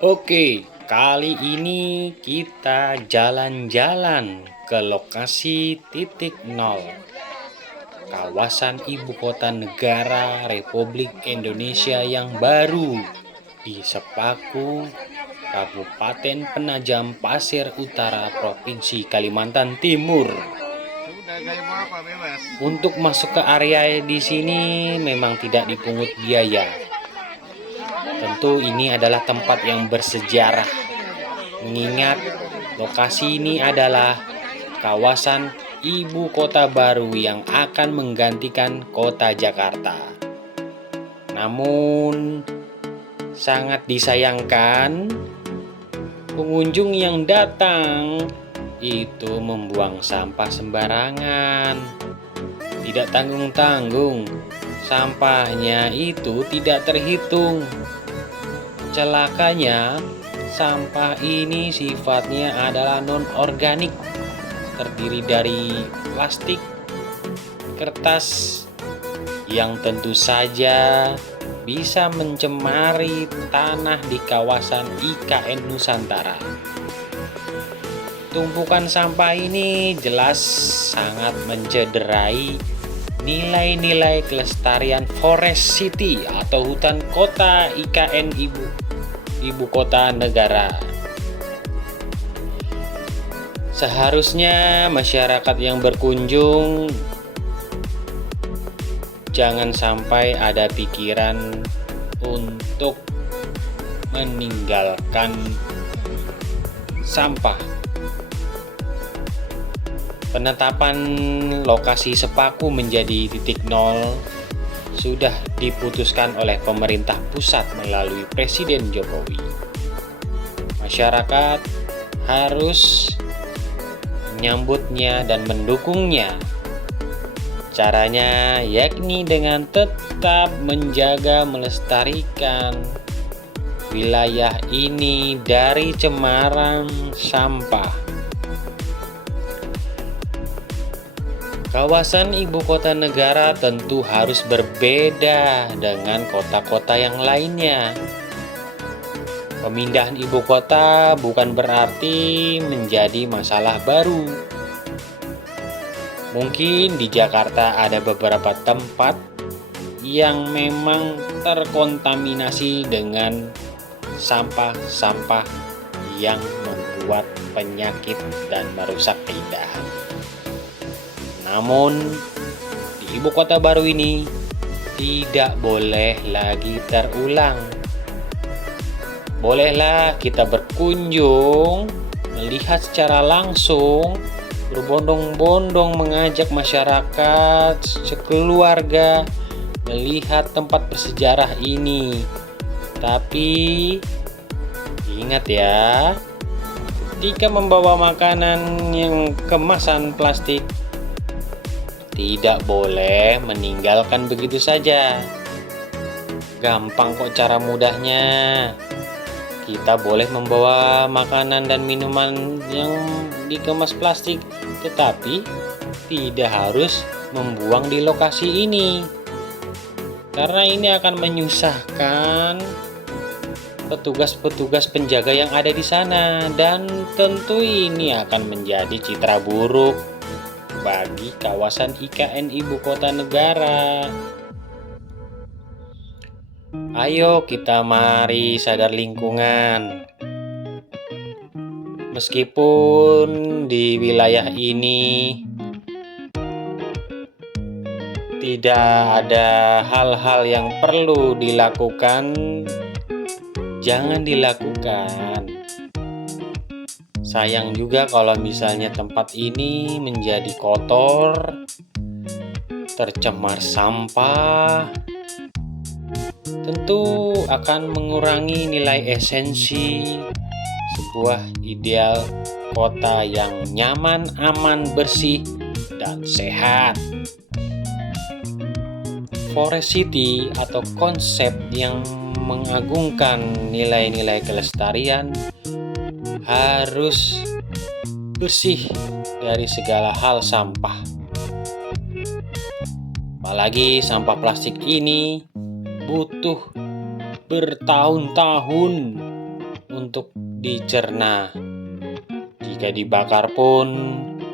Oke, kali ini kita jalan-jalan ke lokasi titik nol, kawasan ibu kota negara Republik Indonesia yang baru di Sepaku, Kabupaten Penajam Pasir Utara, Provinsi Kalimantan Timur. Untuk masuk ke area di sini memang tidak dipungut biaya. Tentu ini adalah tempat yang bersejarah, mengingat lokasi ini adalah kawasan ibu kota baru yang akan menggantikan kota Jakarta. Namun, sangat disayangkan pengunjung yang datang itu membuang sampah sembarangan. Tidak tanggung-tanggung, sampahnya itu tidak terhitung. Celakanya, sampah ini sifatnya adalah non-organik, terdiri dari plastik, kertas, yang tentu saja bisa mencemari tanah di kawasan IKN Nusantara. Tumpukan sampah ini jelas sangat mencederai nilai-nilai kelestarian Forest City atau hutan kota IKN ibu kota negara. Seharusnya masyarakat yang berkunjung jangan sampai ada pikiran untuk meninggalkan sampah. Penetapan lokasi Sepaku menjadi titik nol sudah diputuskan oleh pemerintah pusat melalui Presiden Jokowi. Masyarakat harus menyambutnya dan mendukungnya. Caranya yakni dengan tetap menjaga melestarikan wilayah ini dari cemaran sampah. Kawasan ibu kota negara tentu harus berbeda dengan kota-kota yang lainnya. Pemindahan ibu kota bukan berarti menjadi masalah baru. Mungkin di Jakarta ada beberapa tempat yang memang terkontaminasi dengan sampah-sampah yang membuat penyakit dan merusak keindahan. Namun, di ibu kota baru ini tidak boleh lagi terulang. Bolehlah kita berkunjung, melihat secara langsung, berbondong-bondong mengajak masyarakat sekeluarga melihat tempat bersejarah ini. Tapi, ingat ya, ketika membawa makanan yang kemasan plastik, tidak boleh meninggalkan begitu saja. Gampang kok cara mudahnya. Kita boleh membawa makanan dan minuman yang dikemas plastik, tetapi tidak harus membuang di lokasi ini. Karena ini akan menyusahkan petugas-petugas penjaga yang ada di sana, dan tentu ini akan menjadi citra buruk bagi kawasan IKN ibu kota negara. Ayo kita mari sadar lingkungan. Meskipun di wilayah ini tidak ada hal-hal yang perlu dilakukan, jangan dilakukan. Sayang juga kalau misalnya tempat ini menjadi kotor, tercemar sampah. Tentu akan mengurangi nilai esensi sebuah ideal kota yang nyaman, aman, bersih, dan sehat. Forest City atau konsep yang mengagungkan nilai-nilai kelestarian harus bersih dari segala hal sampah. Apalagi sampah plastik ini butuh bertahun-tahun untuk dicerna. Jika dibakar pun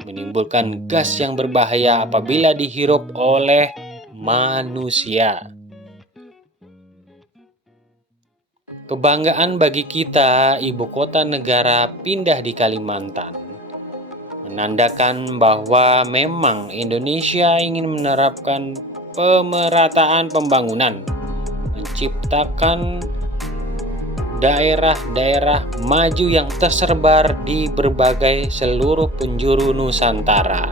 menimbulkan gas yang berbahaya apabila dihirup oleh manusia. Kebanggaan bagi kita, ibu kota negara pindah di Kalimantan, menandakan bahwa memang Indonesia ingin menerapkan pemerataan pembangunan, menciptakan daerah-daerah maju yang tersebar di berbagai seluruh penjuru Nusantara.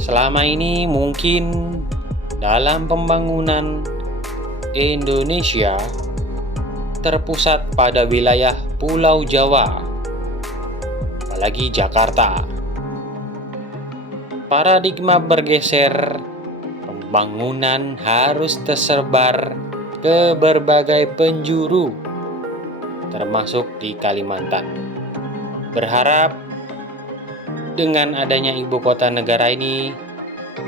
Selama ini mungkin dalam pembangunan Indonesia terpusat pada wilayah Pulau Jawa, apalagi Jakarta. Paradigma bergeser, pembangunan harus tersebar ke berbagai penjuru, termasuk di Kalimantan. Berharap dengan adanya ibu kota negara ini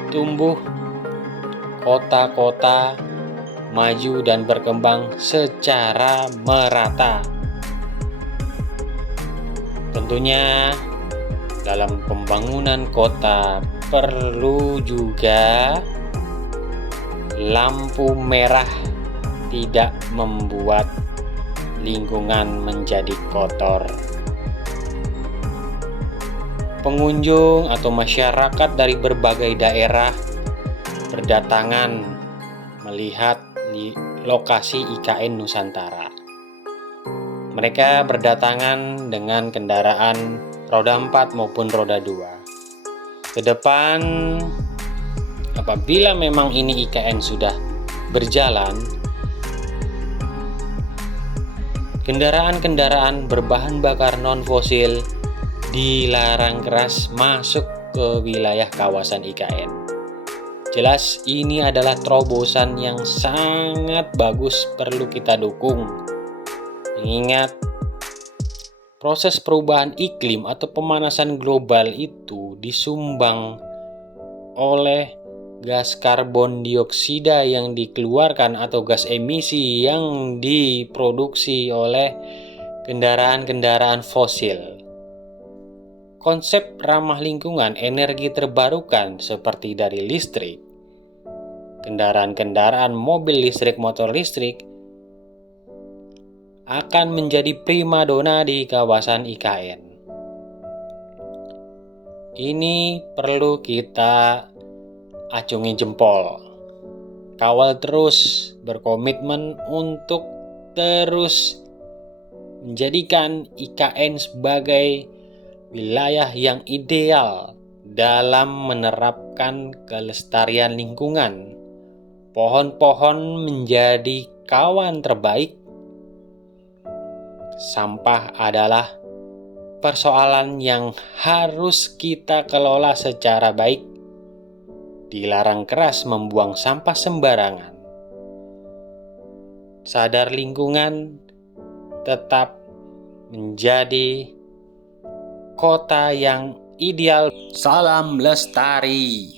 tumbuh kota-kota maju dan berkembang secara merata. Tentunya dalam pembangunan kota perlu juga lampu merah tidak membuat lingkungan menjadi kotor. Pengunjung atau masyarakat dari berbagai daerah berdatangan melihat di lokasi IKN Nusantara. Mereka berdatangan dengan kendaraan roda 4 maupun roda 2. Ke depan, apabila memang ini IKN sudah berjalan, kendaraan-kendaraan berbahan bakar non-fosil dilarang keras masuk ke wilayah kawasan IKN. Jelas ini adalah terobosan yang sangat bagus, perlu kita dukung. Mengingat proses perubahan iklim atau pemanasan global itu disumbang oleh gas karbon dioksida yang dikeluarkan atau gas emisi yang diproduksi oleh kendaraan-kendaraan fosil. Konsep ramah lingkungan energi terbarukan seperti dari listrik, kendaraan-kendaraan mobil listrik, motor listrik akan menjadi primadona di kawasan IKN. Ini perlu kita acungi jempol. Kawal terus, berkomitmen untuk terus menjadikan IKN sebagai wilayah yang ideal dalam menerapkan kelestarian lingkungan. Pohon-pohon menjadi kawan terbaik. Sampah adalah persoalan yang harus kita kelola secara baik. Dilarang keras membuang sampah sembarangan. Sadar lingkungan tetap menjadi kota yang ideal. Salam lestari.